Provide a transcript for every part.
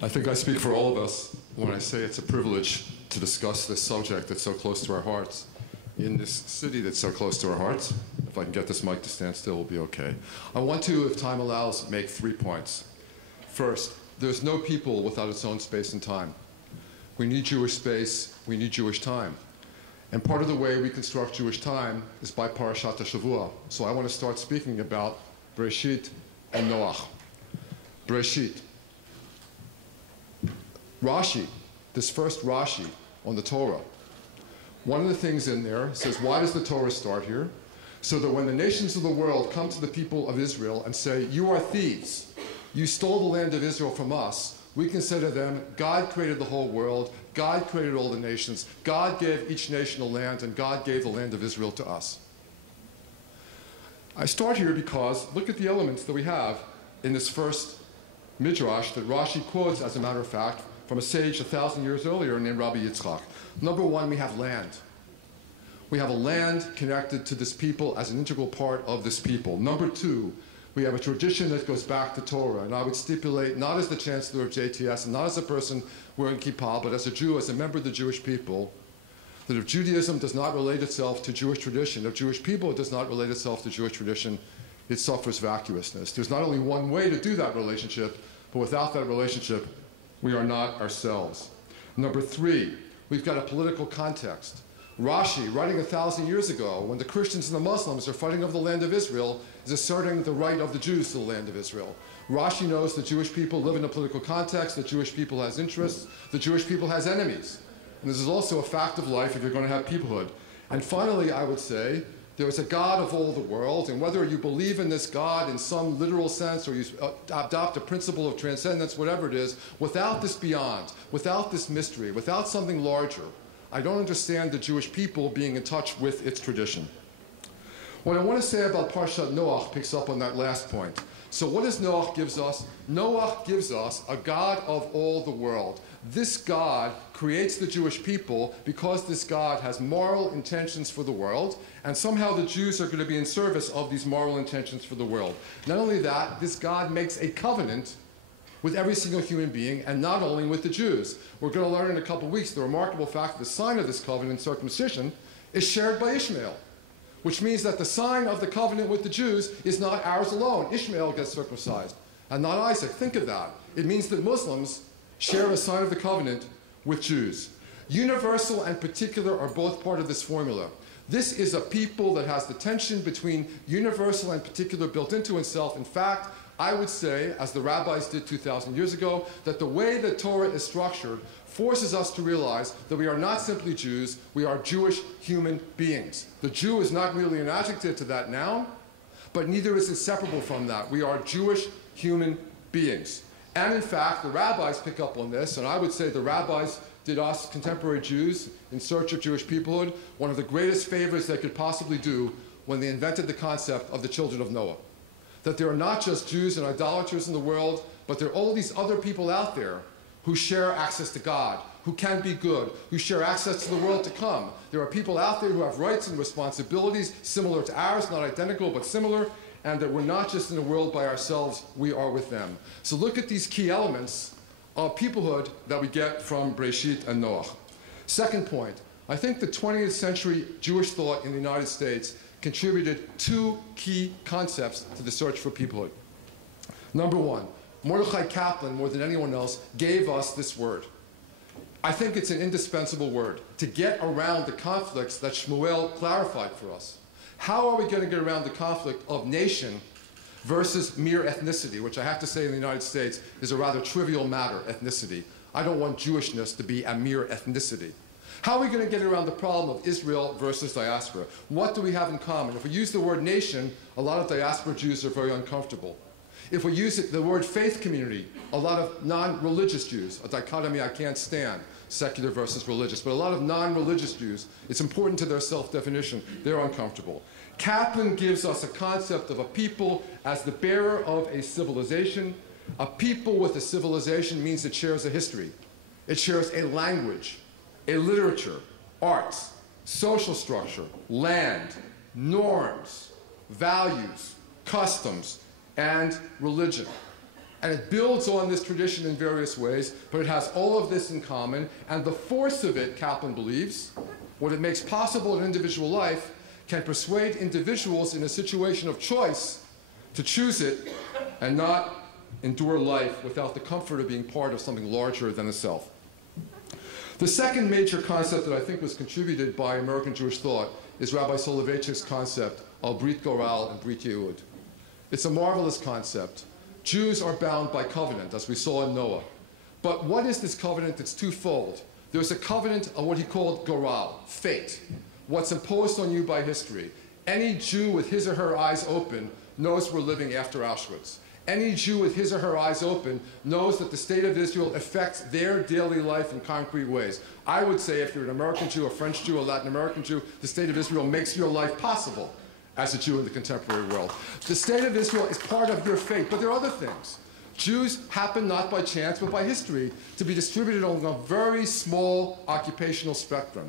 I think I speak for all of us when I say it's a privilege to discuss this subject that's so close to our hearts in this city that's so close to our hearts. If I can get this mic to stand still, we'll be okay. I want to, if time allows, make 3 points. First, there's no people without its own space and time. We need Jewish space, we need Jewish time. And part of the way we construct Jewish time is by Parashat HaShavua. So I want to start speaking about Bereshit and Noach. Bereshit. Rashi, this first Rashi on the Torah, one of the things in there says, why does the Torah start here? So that when the nations of the world come to the people of Israel and say, you are thieves, you stole the land of Israel from us, we can say to them, God created the whole world, God created all the nations, God gave each nation a land, and God gave the land of Israel to us. I start here because look at the elements that we have in this first midrash that Rashi quotes, as a matter of fact, from a sage 1,000 years earlier named Rabbi Yitzchak. Number one, we have land. We have a land connected to this people as an integral part of this people. Number two, we have a tradition that goes back to Torah. And I would stipulate, not as the Chancellor of JTS, and not as a person wearing kippah, but as a Jew, as a member of the Jewish people, that if Judaism does not relate itself to Jewish tradition, if Jewish people does not relate itself to Jewish tradition, it suffers vacuousness. There's not only one way to do that relationship, but without that relationship, we are not ourselves. Number three, we've got a political context. Rashi, writing 1,000 years ago, when the Christians and the Muslims are fighting over the land of Israel, is asserting the right of the Jews to the land of Israel. Rashi knows the Jewish people live in a political context, the Jewish people has interests, the Jewish people has enemies. And this is also a fact of life if you're going to have peoplehood. And finally, I would say, there is a God of all the world, and whether you believe in this God in some literal sense or you adopt a principle of transcendence, whatever it is, without this beyond, without this mystery, without something larger, I don't understand the Jewish people being in touch with its tradition. What I want to say about Parshat Noach picks up on that last point. So what does Noach gives us? Noach gives us a God of all the world. This God creates the Jewish people because this God has moral intentions for the world, and somehow the Jews are going to be in service of these moral intentions for the world. Not only that, this God makes a covenant with every single human being, and not only with the Jews. We're going to learn in a couple of weeks the remarkable fact that the sign of this covenant, circumcision, is shared by Ishmael, which means that the sign of the covenant with the Jews is not ours alone. Ishmael gets circumcised, and not Isaac. Think of that. It means that Muslims share a sign of the covenant with Jews. Universal and particular are both part of this formula. This is a people that has the tension between universal and particular built into itself. In fact, I would say, as the rabbis did 2,000 years ago, that the way the Torah is structured forces us to realize that we are not simply Jews, we are Jewish human beings. The Jew is not merely an adjective to that noun, but neither is it separable from that. We are Jewish human beings. And in fact, the rabbis pick up on this, and I would say the rabbis did us contemporary Jews in search of Jewish peoplehood one of the greatest favors they could possibly do when they invented the concept of the children of Noah. That there are not just Jews and idolaters in the world, but there are all these other people out there who share access to God, who can be good, who share access to the world to come. There are people out there who have rights and responsibilities similar to ours, not identical, but similar, and that we're not just in a world by ourselves, we are with them. So look at these key elements of peoplehood that we get from Bereshit and Noach. Second point, I think the 20th century Jewish thought in the United States contributed 2 key concepts to the search for peoplehood. Number one, Mordechai Kaplan, more than anyone else, gave us this word. I think it's an indispensable word to get around the conflicts that Shmuel clarified for us. How are we going to get around the conflict of nation versus mere ethnicity, which I have to say in the United States is a rather trivial matter, ethnicity. I don't want Jewishness to be a mere ethnicity. How are we going to get around the problem of Israel versus diaspora? What do we have in common? If we use the word nation, a lot of diaspora Jews are very uncomfortable. If we use the word faith community, a lot of non-religious Jews, a dichotomy I can't stand, secular versus religious, but a lot of non-religious Jews, it's important to their self-definition, they're uncomfortable. Kaplan gives us a concept of a people as the bearer of a civilization. A people with a civilization means it shares a history. It shares a language, a literature, arts, social structure, land, norms, values, customs, and religion. And it builds on this tradition in various ways, but it has all of this in common. And the force of it, Kaplan believes, what it makes possible in individual life, can persuade individuals in a situation of choice to choose it and not endure life without the comfort of being part of something larger than the self. The second major concept that I think was contributed by American Jewish thought is Rabbi Soloveitchik's concept of Brit Goral and Brit Yehud. It's a marvelous concept. Jews are bound by covenant, as we saw in Noah. But what is this covenant? It's twofold. There's a covenant of what he called Goral, fate, what's imposed on you by history. Any Jew with his or her eyes open knows we're living after Auschwitz. Any Jew with his or her eyes open knows that the state of Israel affects their daily life in concrete ways. I would say if you're an American Jew, a French Jew, a Latin American Jew, the state of Israel makes your life possible as a Jew in the contemporary world. The state of Israel is part of your fate, but there are other things. Jews happen not by chance, but by history, to be distributed on a very small occupational spectrum.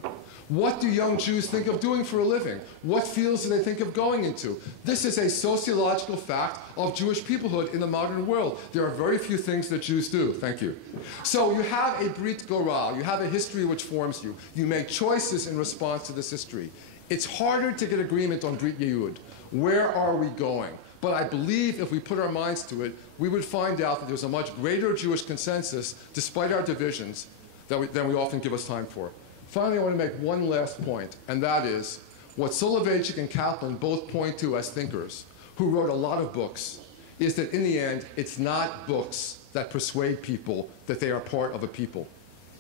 What do young Jews think of doing for a living? What fields do they think of going into? This is a sociological fact of Jewish peoplehood in the modern world. There are very few things that Jews do. Thank you. So you have a Brit Goral. You have a history which forms you. You make choices in response to this history. It's harder to get agreement on Brit Yehud. Where are we going? But I believe if we put our minds to it, we would find out that there's a much greater Jewish consensus, despite our divisions, than we often give us time for. Finally, I want to make one last point, and that is what Soloveitchik and Kaplan both point to as thinkers, who wrote a lot of books, is that in the end, it's not books that persuade people that they are part of a people.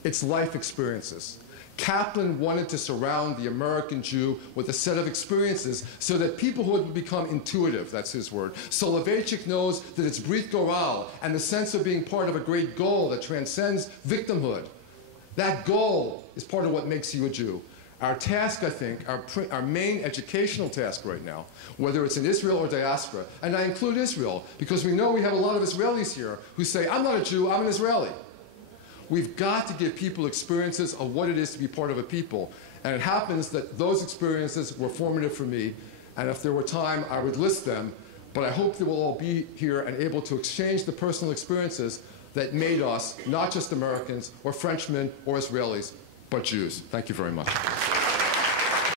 It's life experiences. Kaplan wanted to surround the American Jew with a set of experiences so that peoplehood would become intuitive, that's his word. Soloveitchik knows that it's Brit Goral and the sense of being part of a great goal that transcends victimhood. That goal is part of what makes you a Jew. Our task, I think, our main educational task right now, whether it's in Israel or diaspora, and I include Israel, because we know we have a lot of Israelis here who say, I'm not a Jew, I'm an Israeli. We've got to give people experiences of what it is to be part of a people. And it happens that those experiences were formative for me, and if there were time, I would list them, but I hope that we'll all be here and able to exchange the personal experiences that made us not just Americans or Frenchmen or Israelis, but Jews. Thank you very much.